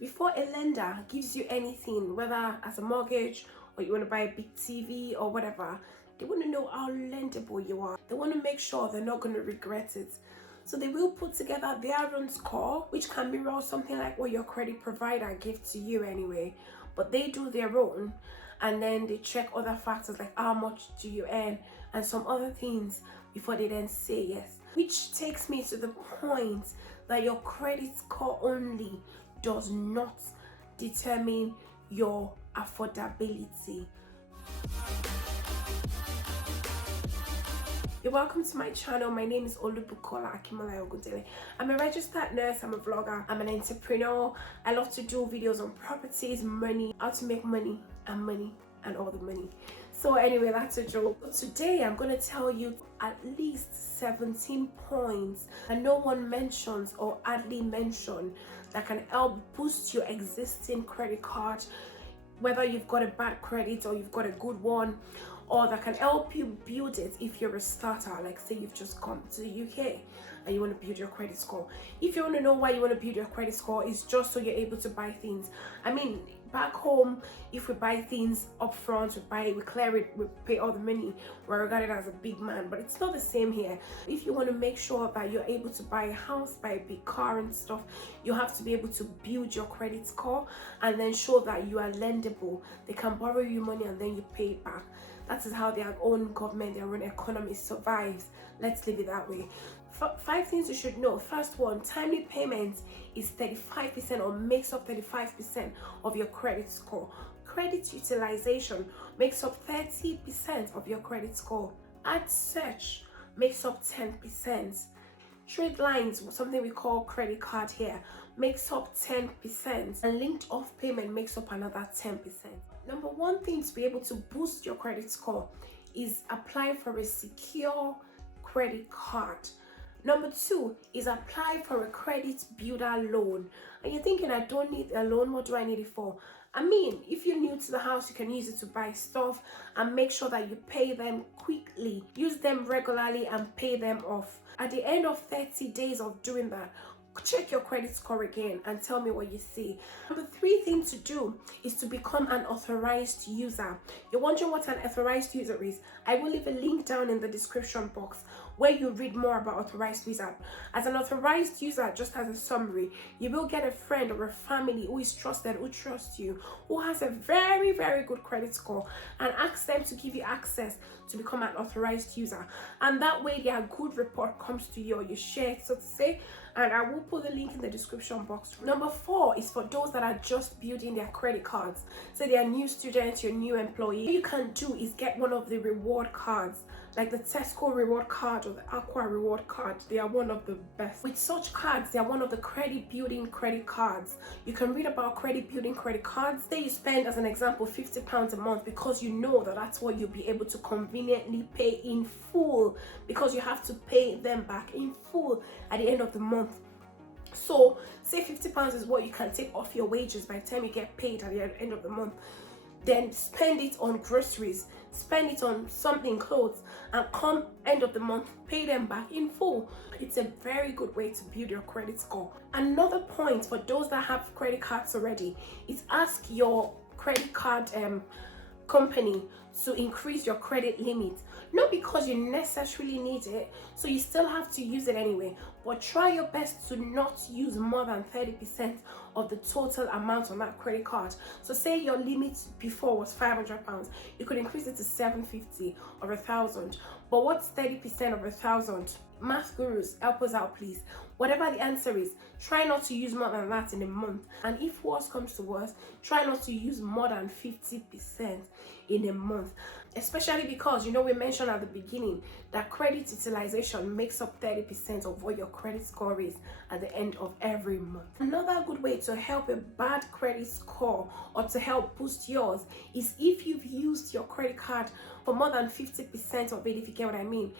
Before a lender gives you anything, whether as a mortgage or you want to buy a big TV or whatever, they want to know how lendable you are. They want to make sure they're not going to regret it. So they will put together their own score, which can mirror something like what your credit provider gave to you anyway. But they do their own, and then they check other factors like how much do you earn and some other things before they then say yes. Which takes me to the point that your credit score only does not determine your affordability. You're welcome to my channel. My name is Olubukola Akimola Ogundele. I'm a registered nurse, I'm a vlogger, I'm an entrepreneur. I love to do videos on properties, money, how to make money and all the money. So anyway, that's a joke. Today I'm going to tell you at least 17 points that no one mentions or hardly mention that can help boost your existing credit card, whether you've got a bad credit or you've got a good one, or that can help you build it if you're a starter. Like say you've just come to the UK and you want to build your credit score. If you want to know why you want to build your credit score, it's just so you're able to buy things. I mean, back home, if we buy things up front, we clear it, we pay all the money, we're regarded as a big man. But it's not the same here. If you want to make sure that you're able to buy a house, buy a big car and stuff, you have to be able to build your credit score and then show that you are lendable. They can borrow you money and then you pay it back. That is how their own government, their own economy survives. Let's leave it that way. 5 things you should know. First one, timely payments is 35% or makes up 35% of your credit score. Credit utilization makes up 30% of your credit score. Ad search makes up 10%. Trade lines, something we call credit card here, makes up 10%, and linked off payment makes up another 10%. Number one thing to be able to boost your credit score is apply for a secure credit card. Number 2 is apply for a credit builder loan. And you're thinking, I don't need a loan, what do I need it for? I mean, if you're new to the house, you can use it to buy stuff and make sure that you pay them quickly. Use them regularly and pay them off. At the end of 30 days of doing that, check your credit score again and tell me what you see. Number 3 thing to do is to become an authorized user. You're wondering what an authorized user is? I will leave a link down in the description box where you read more about authorized user. As an authorized user, just as a summary, you will get a friend or a family who is trusted, who trusts you, who has a very, very good credit score, and ask them to give you access to become an authorized user. And that way their good report comes to you, or you share it, so to say, and I will put the link in the description box. Number 4 is for those that are just building their credit cards. So they are new students, you're new employee. What you can do is get one of the reward cards, like the Tesco reward card or the Aqua reward card. They are one of the best. With such cards, they are one of the credit building credit cards. You can read about credit building credit cards. Say you spend, as an example, £50 a month because you know that that's what you'll be able to conveniently pay in full, because you have to pay them back in full at the end of the month. So say £50 is what you can take off your wages by the time you get paid at the end of the month. Then spend it on groceries, spend it on something, clothes, and come end of the month, pay them back in full. It's a very good way to build your credit score. Another point for those that have credit cards already is ask your credit card company to increase your credit limit. Not because you necessarily need it, so you still have to use it anyway, but try your best to not use more than 30% of the total amount on that credit card. So say your limit before was £500, you could increase it to £750 or £1,000. But what's 30% of £1,000? Math gurus, help us out please. Whatever the answer is, try not to use more than that in a month. And if worse comes to worse, try not to use more than 50% in a month. Especially because, you know, we mentioned at the beginning that credit utilization makes up 30% of what your credit score is at the end of every month. Another good way to help a bad credit score or to help boost yours is if you've used your credit card for more than 50% of it, if you get what I mean.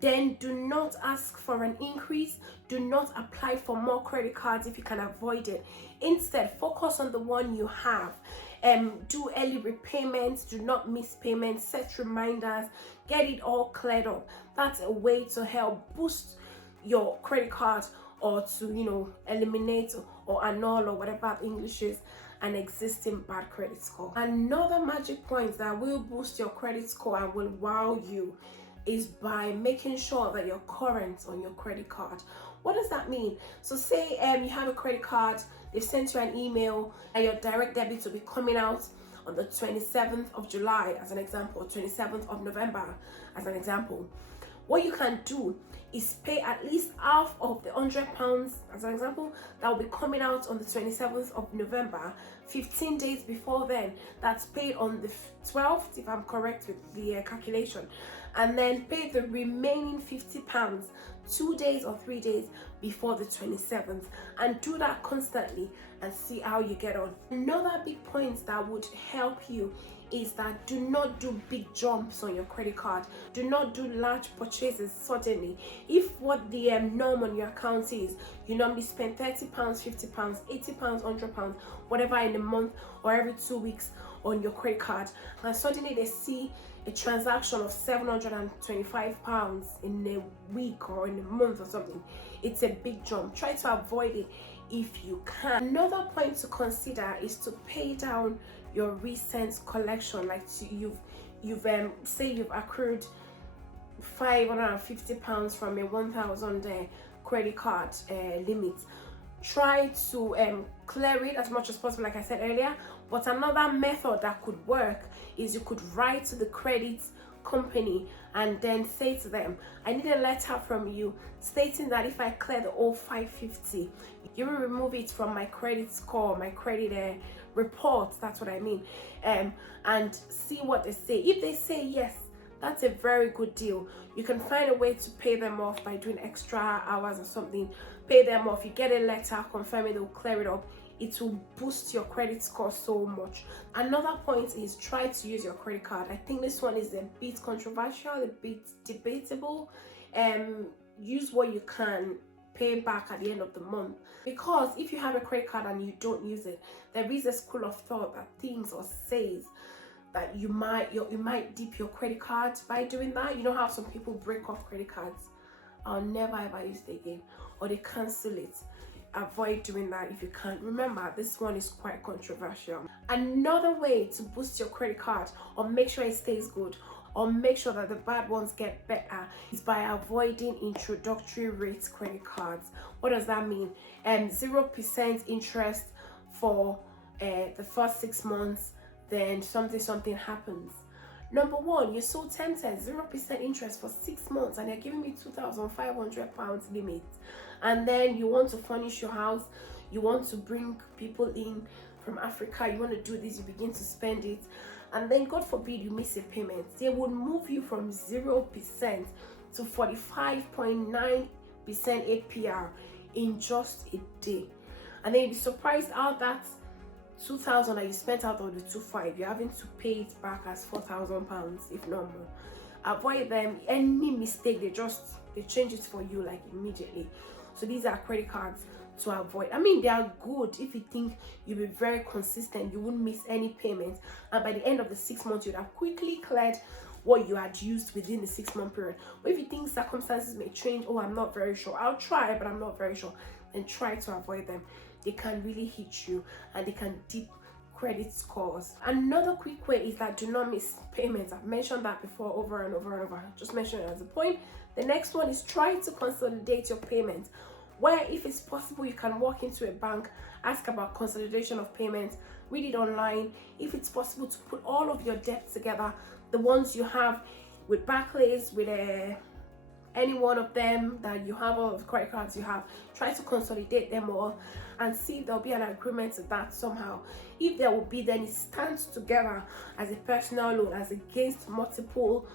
Then do not ask for an increase. Do not apply for more credit cards if you can avoid it. Instead, focus on the one you have. Do early repayments, do not miss payments, set reminders, get it all cleared up. That's a way to help boost your credit card or to, you know, eliminate or annul or whatever English is an existing bad credit score. Another magic point that will boost your credit score and will wow you is by making sure that you're current on your credit card. What does that mean? So say you have a credit card, they've sent you an email and your direct debit will be coming out on the 27th of July as an example, or 27th of November as an example. What you can do is pay at least half of the £100 as an example that will be coming out on the 27th of November, 15 days before then. That's paid on the 12th, if I'm correct with the calculation, and then pay the remaining £50 2 days or 3 days before the 27th, and do that constantly and see how you get on. Another big point that would help you is that do not do big jumps on your credit card. Do not do large purchases suddenly. If what the norm on your account is, you normally spend £30, £50, £80, £100, whatever in a month or every 2 weeks on your credit card, and suddenly they see a transaction of £725 in a week or in a month or something, it's a big jump. Try to avoid it if you can. Another point to consider is to pay down your recent collection. Like you've say you've accrued £550 from a 1,000 credit card limit. Try to clear it as much as possible, like I said earlier. But another method that could work is you could write to the credit company and then say to them, I need a letter from you stating that if I clear the whole 550, you will remove it from my credit score, my credit report, that's what I mean, and see what they say. If they say yes, that's a very good deal. You can find a way to pay them off by doing extra hours or something. Pay them off. You get a letter confirming they'll clear it up. It will boost your credit score so much. Another point is try to use your credit card. I think this one is a bit controversial, a bit debatable. Use what you can, pay back at the end of the month, because if you have a credit card and you don't use it, there is a school of thought that thinks or says that you might dip your credit card by doing that. You know how some people break off credit cards, I'll never ever use it again, or they cancel it. Avoid doing that if you can. Remember, this one is quite controversial. Another way to boost your credit card or make sure it stays good, or make sure that the bad ones get better, is by avoiding introductory rate credit cards. What does that mean? 0% interest for the first 6 months, then something happens. Number one, you're so tempted, 0% interest for 6 months, and they're giving me £2,500 limit, and then you want to furnish your house, you want to bring people in from Africa, you want to do this, you begin to spend it, and then God forbid you miss a payment. They would move you from 0% to 45.9% APR in just a day, and then you'll be surprised how that 2,000 that you spent out of the 2,500, you're having to pay it back as £4,000 if not more. Avoid them. Any mistake, they change it for you like immediately. So these are credit cards to avoid. I mean, they are good if you think you'll be very consistent, you won't miss any payments, and by the end of the 6 months you'd have quickly cleared what you had used within the 6 month period. But if you think circumstances may change, oh, I'm not very sure, I'll try, but I'm not very sure, then try to avoid them. They can really hit you and they can dip credit scores. Another quick way is that do not miss payments. I've mentioned that before over and over and over. Just mention it as a point. The next one is try to consolidate your payments, where if it's possible you can walk into a bank, ask about consolidation of payments, read it online. If it's possible to put all of your debts together, the ones you have with Barclays, with any one of them that you have, all of the credit cards you have, try to consolidate them all and see if there'll be an agreement to that somehow. If there will be, then it stands together as a personal loan, as against multiple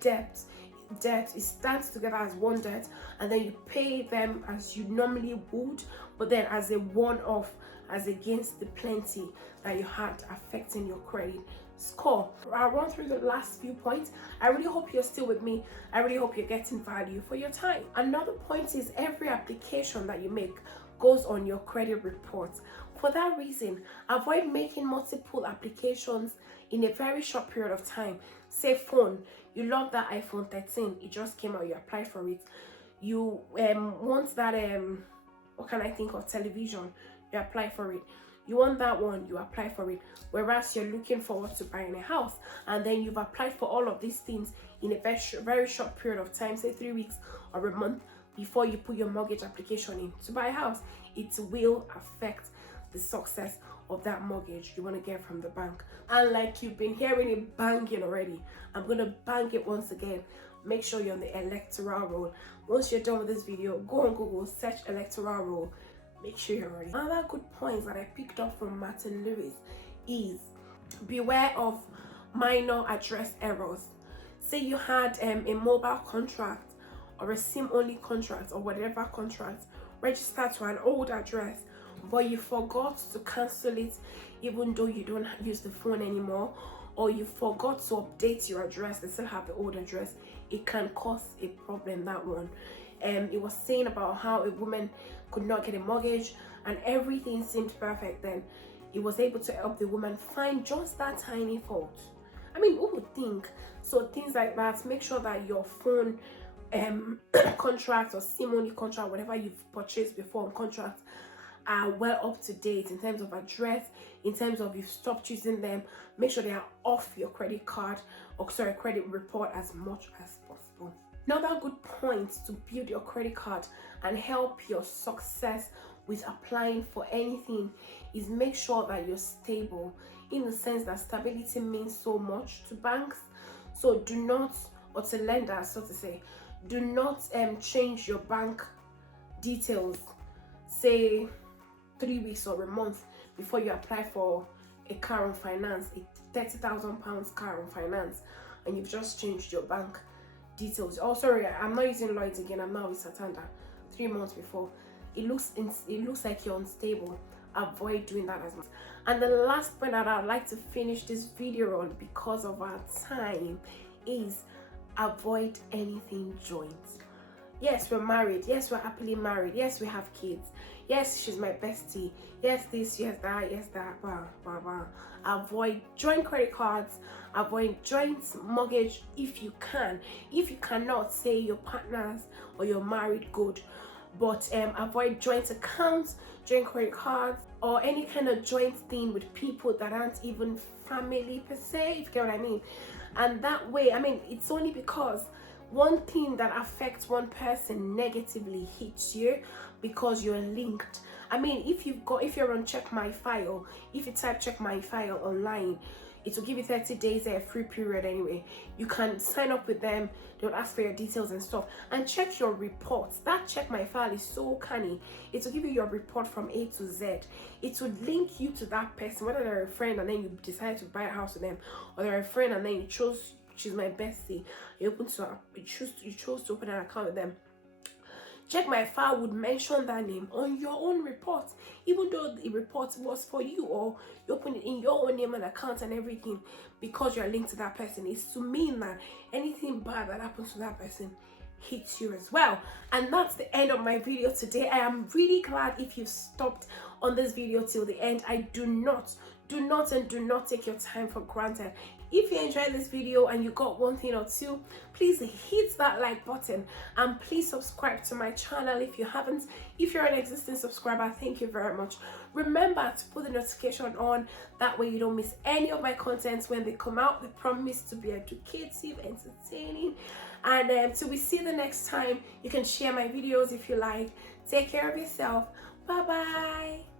debts. It stands together as one debt, and then you pay them as you normally would, but then as a one-off, as against the plenty that you had affecting your credit score. I'll run through the last few points. I really hope you're still with me. I really hope you're getting value for your time. Another point is every application that you make goes on your credit report. For that reason, avoid making multiple applications in a very short period of time. Say phone, you love that iPhone 13, it just came out, you applied for it. you want that what can I think of, television, you apply for it. You want that one, you apply for it. Whereas you're looking forward to buying a house, and then you've applied for all of these things in a very short period of time, say 3 weeks or a month, before you put your mortgage application in to buy a house. It will affect the success of that mortgage you want to get from the bank. And like you've been hearing it banging already, I'm going to bang it once again. Make sure you're on the electoral roll. Once you're done with this video, go on Google, search electoral roll. Make sure you're ready. Another good point that I picked up from Martin Lewis is beware of minor address errors. Say you had a mobile contract or a SIM only contract or whatever contract registered to an old address, but you forgot to cancel it even though you don't use the phone anymore, or you forgot to update your address and still have the old address. It can cause a problem, that one. It was saying about how a woman could not get a mortgage and everything seemed perfect. Then it was able to help the woman find just that tiny fault. I mean, who would think? So things like that, make sure that your phone contract or SIM only contract, whatever you've purchased before on contract, are well up to date in terms of address, in terms of you've stopped using them. Make sure they are off your credit card, or sorry, credit report as much as possible. Another good point to build your credit card and help your success with applying for anything is make sure that you're stable, in the sense that stability means so much to banks. So do not, or to lenders, so to say, do not change your bank details, say 3 weeks or a month before you apply for a car on finance, a £30,000 car on finance, and you've just changed your bank details. Oh sorry, I'm not using Lloyds again, I'm now with Santander. 3 months before, it looks like you're unstable. Avoid doing that as much. And the last point that I'd like to finish this video on, because of our time, is avoid anything joint. Yes, we're married. Yes, we're happily married. Yes, we have kids. Yes, she's my bestie. Yes, this, yes, that, yes, that. Blah, blah, blah. Avoid joint credit cards. Avoid joint mortgage if you can. If you cannot, say your partners or you're married, good. But avoid joint accounts, joint credit cards, or any kind of joint thing with people that aren't even family per se, if you get what I mean. And that way, I mean, it's only because one thing that affects one person negatively hits you because you're linked. I mean, if you're on Check My File, if you type Check My File online, it will give you 30 days a free period anyway. You can sign up with them. They'll ask for your details and stuff, and check your reports. That Check My File is so canny. It will give you your report from A to Z. It will link you to that person, whether they're a friend and then you decide to buy a house with them, or they're a friend and then you chose, she's my bestie, you chose to open an account with them. Check My File would mention that name on your own report, even though the report was for you, or you open it in your own name and account and everything, because you're linked to that person. It's to mean that anything bad that happens to that person hits you as well. And that's the end of my video today. I am really glad if you stopped on this video till the end. I do not take your time for granted. If you enjoyed this video and you got one thing or two, please hit that like button, and please subscribe to my channel if you haven't. If you're an existing subscriber, thank you very much. Remember to put the notification on, that way you don't miss any of my contents when they come out. They promise to be educative, entertaining, and till we see the next time, you can share my videos if you like. Take care of yourself. Bye bye.